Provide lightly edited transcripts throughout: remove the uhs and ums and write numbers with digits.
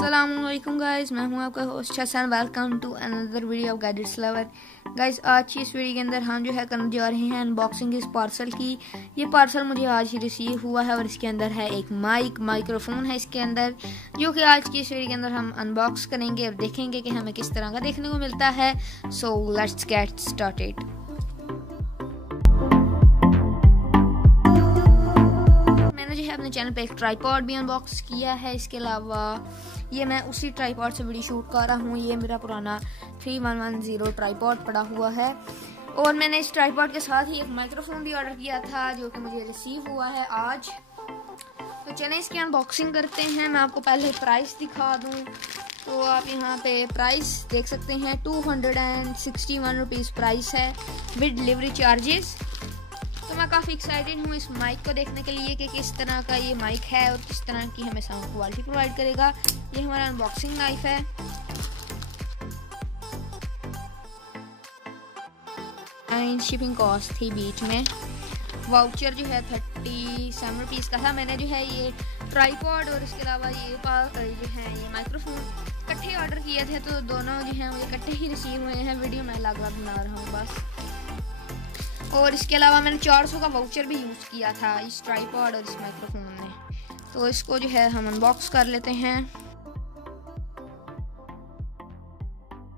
अस्सलामुअलैकुम गाइस, मैं हूं आपका host Hasan. Welcome to another video of gadgets lover. Guys, आज की इस वीडियो के अंदर हम जो है करने जा रहे हैं अनबॉक्सिंग इस पार्सल की। ये पार्सल मुझे आज ही रिसीव हुआ है और इसके अंदर है एक माइक्रोफोन है इसके अंदर, जो कि आज की इस वीडियो के अंदर हम अनबॉक्स करेंगे और देखेंगे कि हमें किस तरह का देखने को मिलता है। So let's get started. अपने चैनल पे एक ट्राइपॉड भी अनबॉक्स किया है। इसके अलावा ये मैं उसी ट्राइपॉड से वीडियो शूट कर रहा हूँ। ये मेरा पुराना 3110 ट्राइपॉड पड़ा हुआ है और मैंने इस ट्राइपॉड के साथ ही एक माइक्रोफोन भी ऑर्डर किया था, जो कि मुझे रिसीव हुआ है आज। तो चलें इसकी अनबॉक्सिंग करते हैं। मैं आपको पहले प्राइस दिखा दूँ तो आप यहाँ पे प्राइस देख सकते हैं। 261 रुपीज़ प्राइस है विद डिलीवरी चार्जेस। तो मैं काफ़ी एक्साइटेड हूँ इस माइक को देखने के लिए कि किस तरह का ये माइक है और किस तरह की हमें साउंड क्वालिटी प्रोवाइड करेगा। ये हमारा अनबॉक्सिंग नाइफ है। एंड शिपिंग कॉस्ट थी बीच में। वाउचर जो है 37 रुपीज़ का था। मैंने जो है ये ट्राइपॉड और इसके अलावा ये जो है ये माइक्रोफोन इकट्ठे ऑर्डर किए थे, तो दोनों जो हैं मुझे इकट्ठे ही रिसीव हुए हैं। वीडियो मैं अलग अलग बना रहा हूँ बस। और इसके अलावा मैंने 400 का वाउचर भी यूज़ किया था इस ट्राइपॉड और इस माइक्रोफोन में। तो इसको जो है हम अनबॉक्स कर लेते हैं।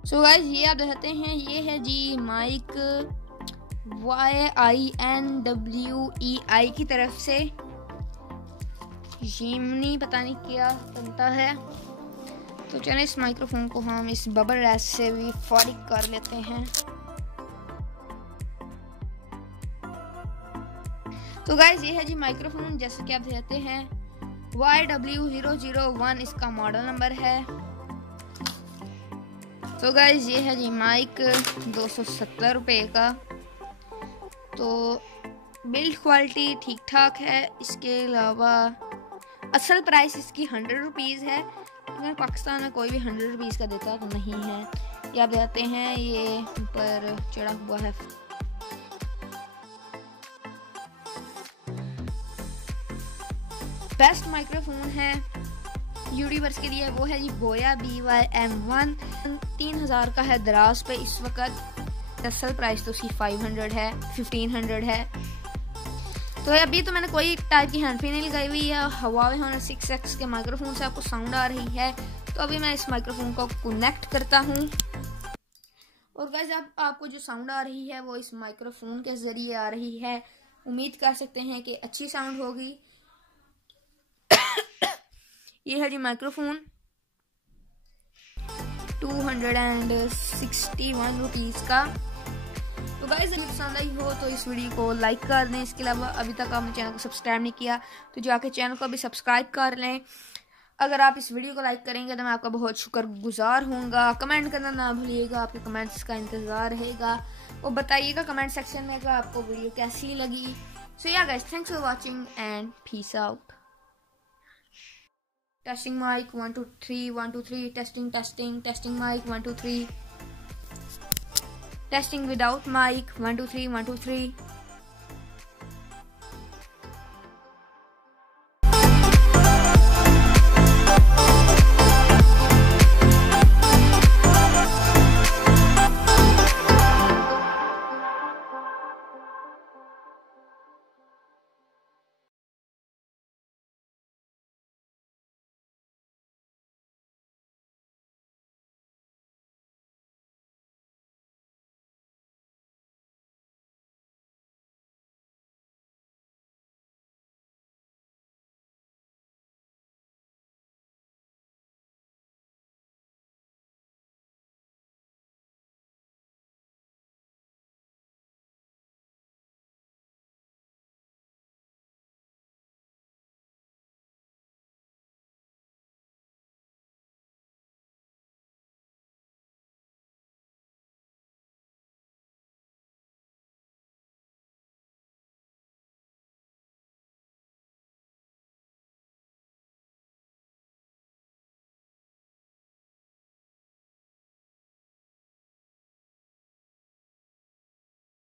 सो गाइस, ये आप देखते हैं, ये है जी माइक YINWEI की तरफ से। यमनी पता नहीं क्या बनता है। तो चलिए इस माइक्रोफोन को हम इस बबल रैप से भी फारिग कर लेते हैं। तो गाइज, ये है जी माइक्रोफोन, जैसे कि आप देखते हैं YW001 इसका मॉडल नंबर है। तो गाइज, ये है जी माइक 270 रुपये का। तो बिल्ड क्वालिटी ठीक ठाक है। इसके अलावा असल प्राइस इसकी 100 रुपीज़ है। अगर पाकिस्तान में कोई भी 100 रुपीज़ का देता तो नहीं है। ये आप देखते हैं, ये ऊपर चढ़ा हुआ है। बेस्ट माइक्रोफोन है यूट्यूबर्स के लिए, वो है जी बोया BYM1। 3000 का है दराज पे इस वक्त। असल प्राइस तो उसकी 1500 है। तो अभी तो मैंने कोई टाइप की हैंड फ्री नहीं लगाई हुई है। Huawei Honor 6X के माइक्रोफोन से आपको साउंड आ रही है। तो अभी मैं इस माइक्रोफोन को कनेक्ट करता हूँ और गाइस, आपको जो साउंड आ रही है वो इस माइक्रोफोन के जरिए आ रही है। उम्मीद कर सकते हैं कि अच्छी साउंड होगी। ये है जी माइक्रोफोन 261 रुपीज़ का। तो गाइस, अगर पसंद आई हो तो इस वीडियो को लाइक कर दें। इसके अलावा अभी तक आपने चैनल को सब्सक्राइब नहीं किया तो जाके चैनल को भी सब्सक्राइब कर लें। अगर आप इस वीडियो को लाइक करेंगे तो मैं आपका बहुत शुक्रगुजार होऊंगा। कमेंट करना ना भूलिएगा, आपके कमेंट्स का इंतज़ार रहेगा। और बताइएगा कमेंट सेक्शन में कि आपको वीडियो कैसी लगी। सो या guys, thanks for watching and peace out. Testing mic 1 2 3 1 2 3 testing mic 1 2 3 testing without mic 1 2 3 1 2 3